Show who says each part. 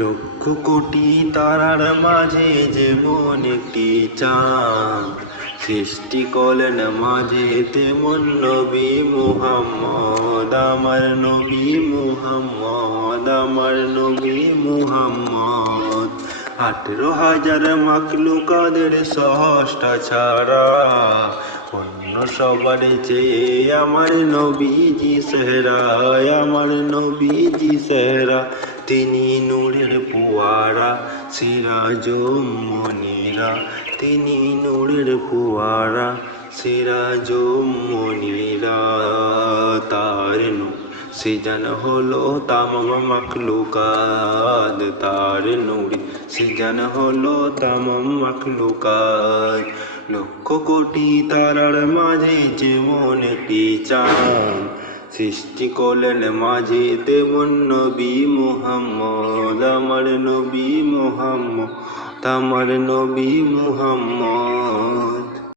Speaker 1: লক্ষ কোটি তারার মাঝে যেমন একটি চাঁদ, সৃষ্টি করলেন মাঝে তেমন নবী মুহাম্মদ, আমার নবী মুহাম্মদ, আমার নবী মুহাম্মদ। আঠেরো হাজার মাকলুকাদের সহসটা ছাড়া অন্য সবার চেয়ে আমার নবীজি সেহরা আমার নবীজি সেহরা তিনি নূরের পুয়ারা সিরাজ মনিরা। তিনি নূরের পুয়ারা সিরাজ মনিরা। তার নূর সিজন হলো তামাম মখলুকাত। তার নূরে সিজন হলো তামাম মখলুকাত। লক্ষ কোটি তারার মাঝে যেমন একটি চাঁদ। সৃষ্টি করলেন মাঝে তেমন নবী মুহাম্মদ আমার নবী মুহাম্মদ আমার নবী মুহাম্মদ।